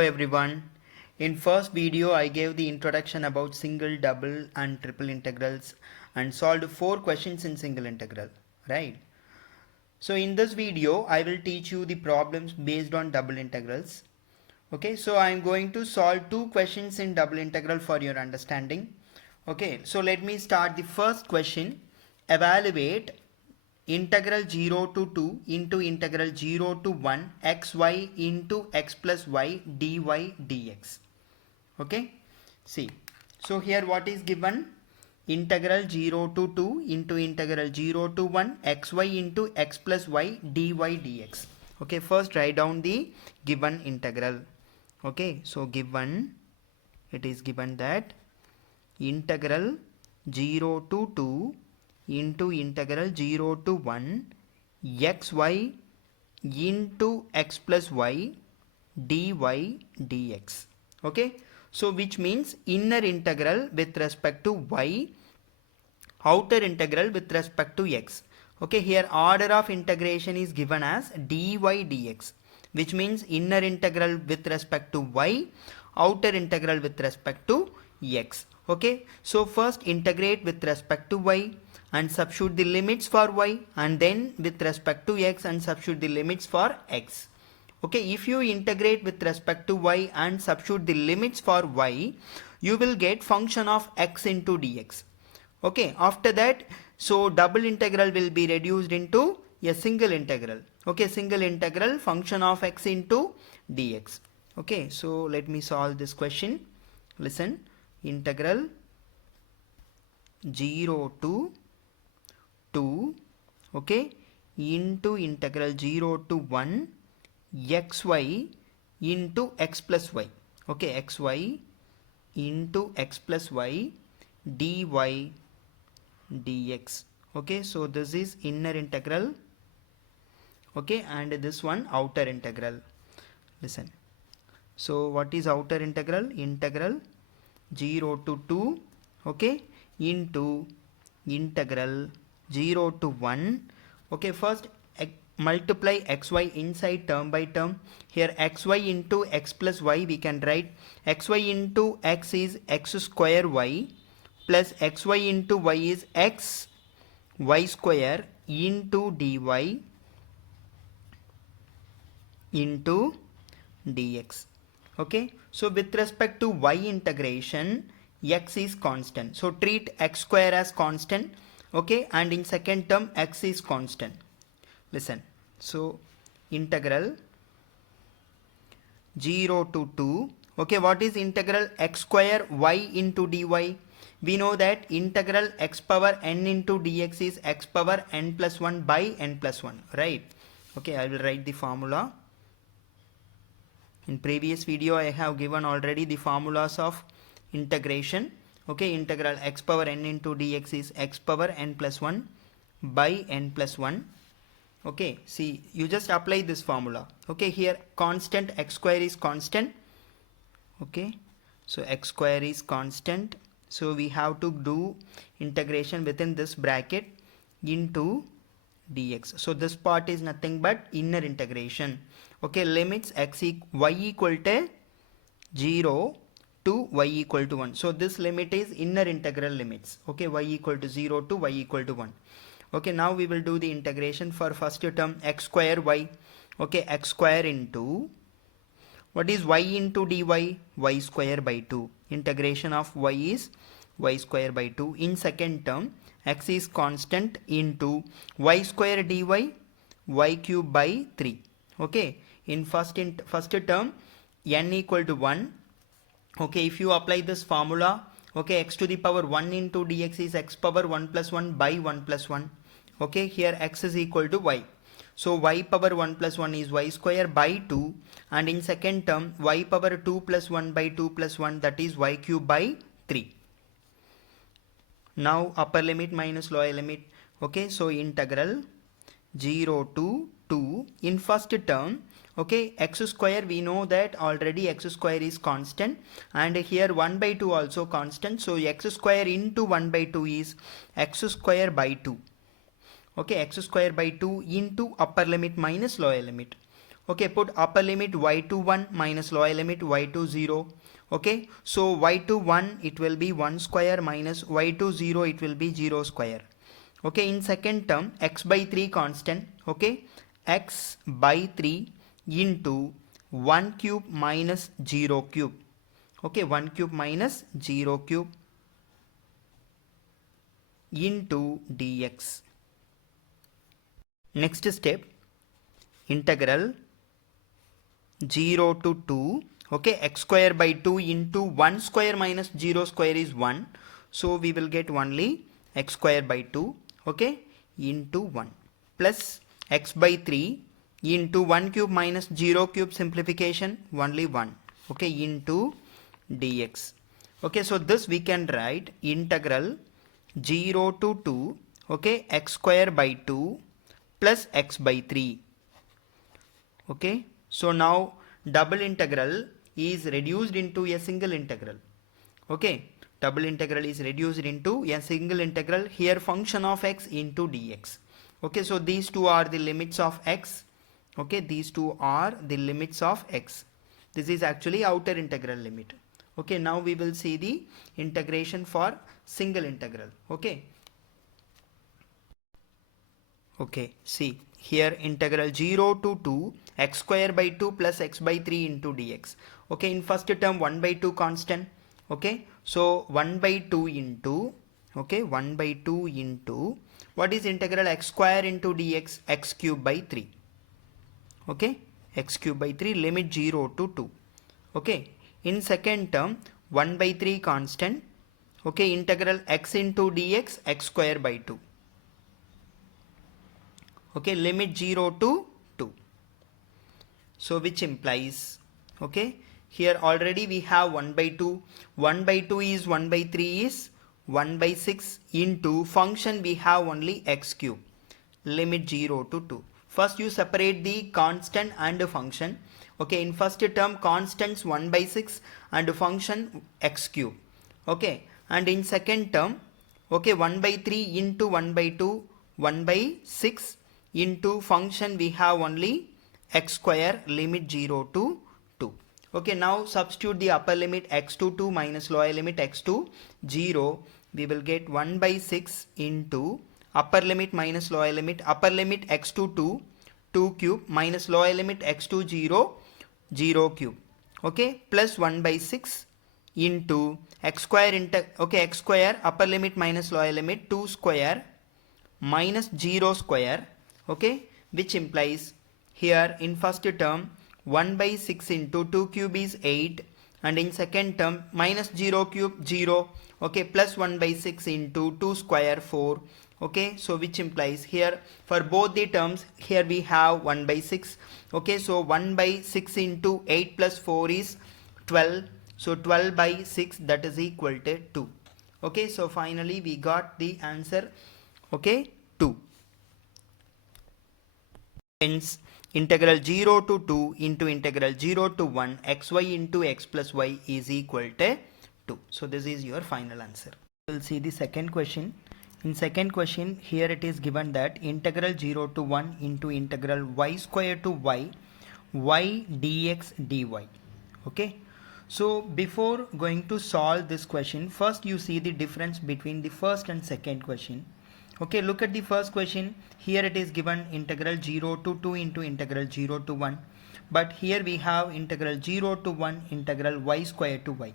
everyone. In first video I gave the introduction about single, double and triple integrals and solved 4 questions in single integral, right? So in this video I will teach you the problems based on double integrals. Okay, so I am going to solve 2 questions in double integral for your understanding. Okay, so let me start the first question. Evaluate integral 0 to 2 into integral 0 to 1 xy into x plus y dy dx. Okay, see, so here what is given? Integral 0 to 2 into integral 0 to 1 xy into x plus y dy dx. Okay, first write down the given integral. Okay, so given, it is given that integral 0 to 2 into integral 0 to 1 xy into x plus y dy dx. Okay, so which means inner integral with respect to y, outer integral with respect to x. Okay, here order of integration is given as dy dx, which means inner integral with respect to y, outer integral with respect to x. Okay, so first integrate with respect to y and substitute the limits for y, and then with respect to x and substitute the limits for x. Okay, if you integrate with respect to y and substitute the limits for y, you will get function of x into dx. Okay, after that, so double integral will be reduced into a single integral. Okay, single integral function of x into dx. Okay, so let me solve this question. Listen, integral 0 to 2, okay, into integral 0 to 1 xy into x plus y. Okay, xy into x plus y dy dx. Okay, so this is inner integral. Okay, and this one outer integral. Listen, so what is outer integral? Integral 0 to 2, okay, into integral 0 to 1. Okay, first multiply xy inside term by term. Here xy into x plus y, we can write xy into x is x square y plus xy into y is x y square into dy into dx. Okay, so with respect to y integration, x is constant, so treat x square as constant. Okay, and in second term x is constant. Listen, so integral 0 to 2. Okay, what is integral x square y into dy? We know that integral x power n into dx is x power n plus 1 by n plus 1, right? Okay, I will write the formula. In previous video I have given already the formulas of integration. Okay, integral x power n into dx is x power n plus 1 by n plus 1. Okay, see, you just apply this formula. Okay, here constant x square is constant. Okay, so x square is constant, so we have to do integration within this bracket into dx. So this part is nothing but inner integration. Okay, limits y equal to 0 to y equal to 1. So this limit is inner integral limits. Okay, y equal to 0 to y equal to 1. Okay, now we will do the integration for first term x square y. Okay, x square into, what is y into dy? Y square by 2. Integration of y is y square by 2. In second term, x is constant into y square dy, y cube by 3. Okay, in first term n equal to 1. Okay, if you apply this formula, okay, x to the power 1 into dx is x power 1 plus 1 by 1 plus 1. Okay, here x is equal to y. So y power 1 plus 1 is y square by 2, and in second term y power 2 plus 1 by 2 plus 1, that is y cube by 3. Now upper limit minus lower limit. Okay, so integral 0 to 2 in first term. Okay, x square, we know that already x square is constant, and here 1 by 2 also constant, so x square into 1 by 2 is x square by 2. Okay, x square by 2 into upper limit minus lower limit. Okay, put upper limit y to 1 minus lower limit y to 0. Okay, so y to 1 it will be 1 square minus y to 0 it will be 0 square. Okay, in second term x by 3 constant. Okay, x by 3 into 1 cube minus 0 cube. Okay, 1 cube minus 0 cube into dx. Next step, integral 0 to 2. Okay, x square by 2 into 1 square minus 0 square is 1. So we will get only x square by 2. Okay, into 1 plus x by 3 into 1 cube minus 0 cube simplification only 1. Okay, into dx. Okay, so this we can write integral 0 to 2. Okay, x square by 2 plus x by 3. Okay, so now double integral is reduced into a single integral. Okay, double integral is reduced into a single integral, here function of x into dx. Okay, so these two are the limits of x. Okay, these two are the limits of x. This is actually outer integral limit. Okay, now we will see the integration for single integral. Okay, okay, see here integral 0 to 2 x square by 2 plus x by 3 into dx. Okay, in first term 1 by 2 constant. Okay, so 1 by 2 into, okay, 1 by 2 into, what is integral x square into dx? X cube by 3. Okay, x cube by 3, limit 0 to 2. Okay, in second term 1 by 3 constant. Okay, integral x into dx, x square by 2. Okay, limit 0 to 2. So which implies, okay, here already we have 1 by 2. 1 by 2 is 1 by 3 is 1 by 6 into function we have only x cube. Limit 0 to 2. First you separate the constant and the function. Okay, in first term constants 1 by 6 and function x cube. Okay, and in second term, okay, 1 by 3 into 1 by 2, 1 by 6 into function we have only x square, limit 0 to 2. Okay, now substitute the upper limit x to 2 minus lower limit x to 0. We will get 1 by 6 into upper limit minus lower limit, upper limit x to 2, 2 cube minus lower limit x to 0, 0 cube. Okay, plus 1 by 6 into x square into, okay, x square upper limit minus lower limit 2 square minus 0 square. Okay, which implies here in first term 1 by 6 into 2 cube is 8, and in second term minus 0 cube 0. Okay, plus 1 by 6 into 2 square 4. Okay, so which implies here for both the terms here we have 1 by 6. Okay, so 1 by 6 into 8 plus 4 is 12. So 12 by 6, that is equal to 2. Okay, so finally we got the answer. Okay, 2. Hence integral 0 to 2 into integral 0 to 1 xy into x plus y is equal to 2. So this is your final answer. We'll see the second question. In second question, here it is given that integral 0 to 1 into integral y square to y dx dy. Okay, so before going to solve this question, first you see the difference between the first and second question. Okay, look at the first question. Here it is given integral 0 to 2 into integral 0 to 1, but here we have integral 0 to 1 integral y square to y.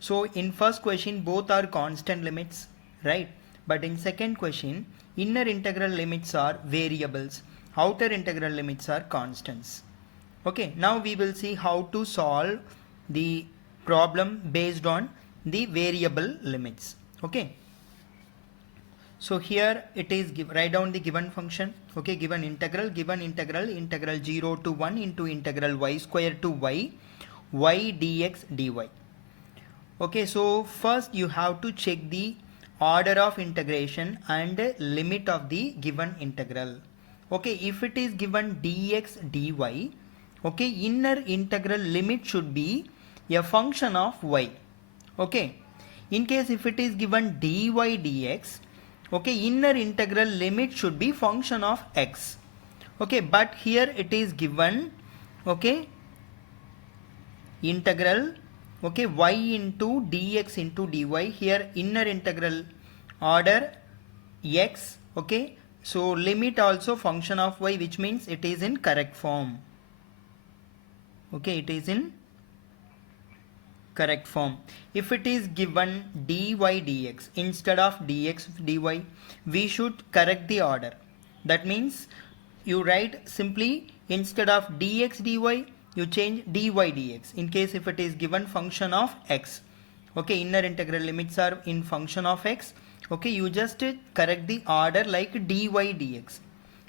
So in first question both are constant limits, right? But in second question inner integral limits are variables, outer integral limits are constants. Okay, now we will see how to solve the problem based on the variable limits. Okay, so here it is write down the given function. Okay, given integral integral 0 to 1 into integral y square to y dx dy. Okay, so first you have to check the order of integration and limit of the given integral. Okay, if it is given dx dy, okay, inner integral limit should be a function of y. Okay, in case if it is given dy dx, okay, inner integral limit should be function of x. Okay, but here it is given okay, integral, okay, y into dx into dy. Here inner integral order x, okay, so limit also function of y, which means it is in correct form. Okay, it is in correct form. If it is given dy dx instead of dx dy, we should correct the order. That means you write simply instead of dx dy, you change dy dx in case if it is given function of x. Okay, inner integral limits are in function of x. Okay, you just correct the order like dy dx.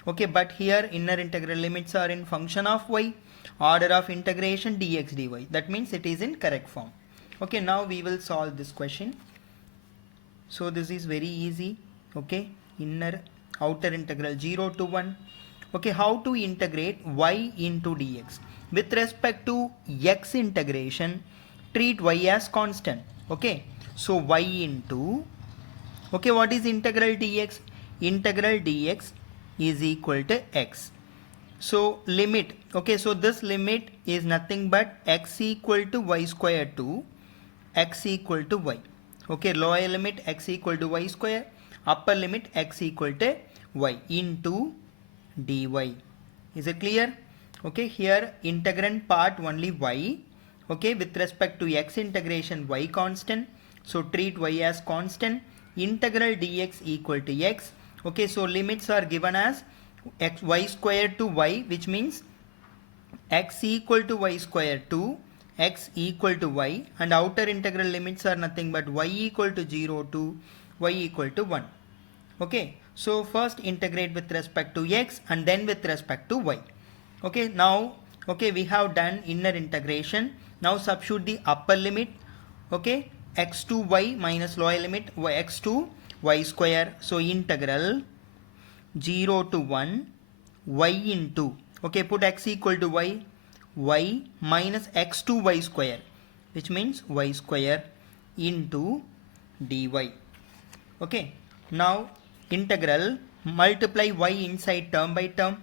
Okay, but here inner integral limits are in function of y, order of integration dx dy. That means it is in correct form. Okay, now we will solve this question. So this is very easy. Okay, inner outer integral 0 to 1. Okay, how to integrate y into dx? With respect to x integration, treat y as constant. Okay, so y into, okay, what is integral dx? Integral dx is equal to x. So limit, okay, so this limit is nothing but x equal to y square to x equal to y. Okay, lower limit x equal to y square, upper limit x equal to y into dy. Is it clear? Okay, here integrand part only y. Okay, with respect to x integration y constant, so treat y as constant. Integral dx equal to x. Okay, so limits are given as x y square to y, which means x equal to y square to x equal to y, and outer integral limits are nothing but y equal to 0 to y equal to 1. Okay, so first integrate with respect to x and then with respect to y. Okay, now, okay, we have done inner integration. Now substitute the upper limit. Okay, x to y minus lower limit x to y square. So integral 0 to 1 y into, okay, put x equal to y minus x to y square, which means y square into dy. Okay, now integral multiply y inside term by term.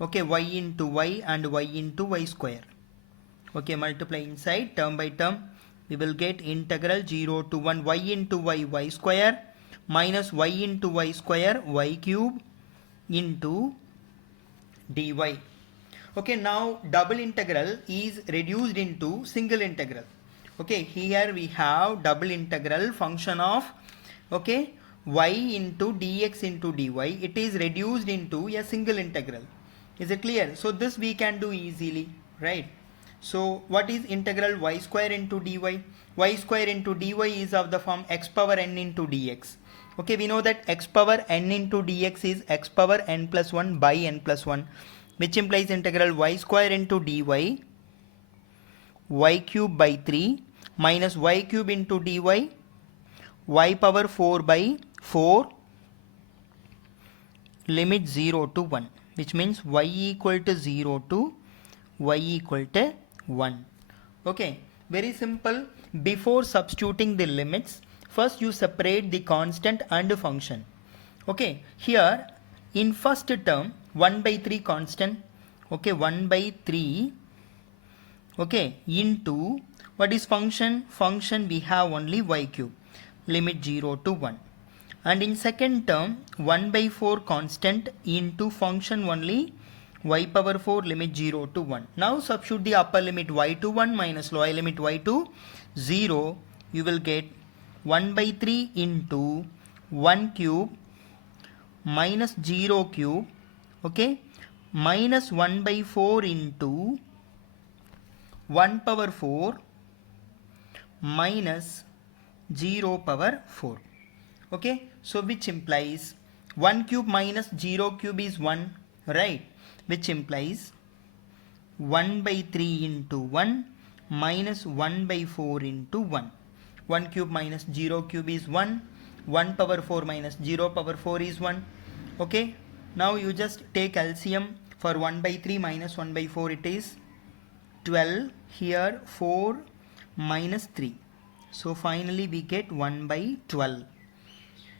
Okay, y into y and y into y square. Okay, multiply inside term by term. We will get integral 0 to 1 y into y square minus y into y square y cube into dy. Okay, now double integral is reduced into single integral. Okay, here we have double integral function of, okay, y into dx into dy. It is reduced into a single integral. Is it clear? So this we can do easily, right? So what is integral y square into dy? Y square into dy is of the form x power n into dx. Okay, we know that x power n into dx is x power n plus 1 by n plus 1, which implies integral y square into dy y cube by 3 minus y cube into dy y power 4 by 4 limit 0 to 1, which means y equal to 0 to y equal to 1. Okay, very simple. Before substituting the limits, first you separate the constant and function. Okay, here in first term 1 by 3 constant, okay, 1 by 3, okay, into what is function? Function we have only y cube, limit 0 to 1. And in second term 1 by 4 constant into function only y power 4 limit 0 to 1. Now substitute the upper limit y to 1 minus lower limit y to 0. You will get 1 by 3 into 1 cube minus 0 cube, okay, minus 1 by 4 into 1 power 4 minus 0 power 4. Okay, so which implies 1 cube minus 0 cube is 1, right, which implies 1 by 3 into 1 minus 1 by 4 into 1. 1 cube minus 0 cube is 1, 1 power 4 minus 0 power 4 is 1. Okay, now you just take LCM for 1 by 3 minus 1 by 4, it is 12. Here 4 minus 3, so finally we get 1 by 12.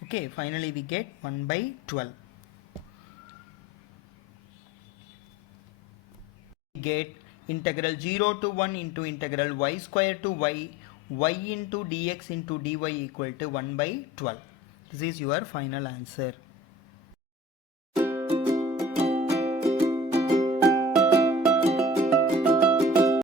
Okay, finally we get 1 by 12. We get integral 0 to 1 into integral y square to y into dx into dy equal to 1 by 12. This is your final answer.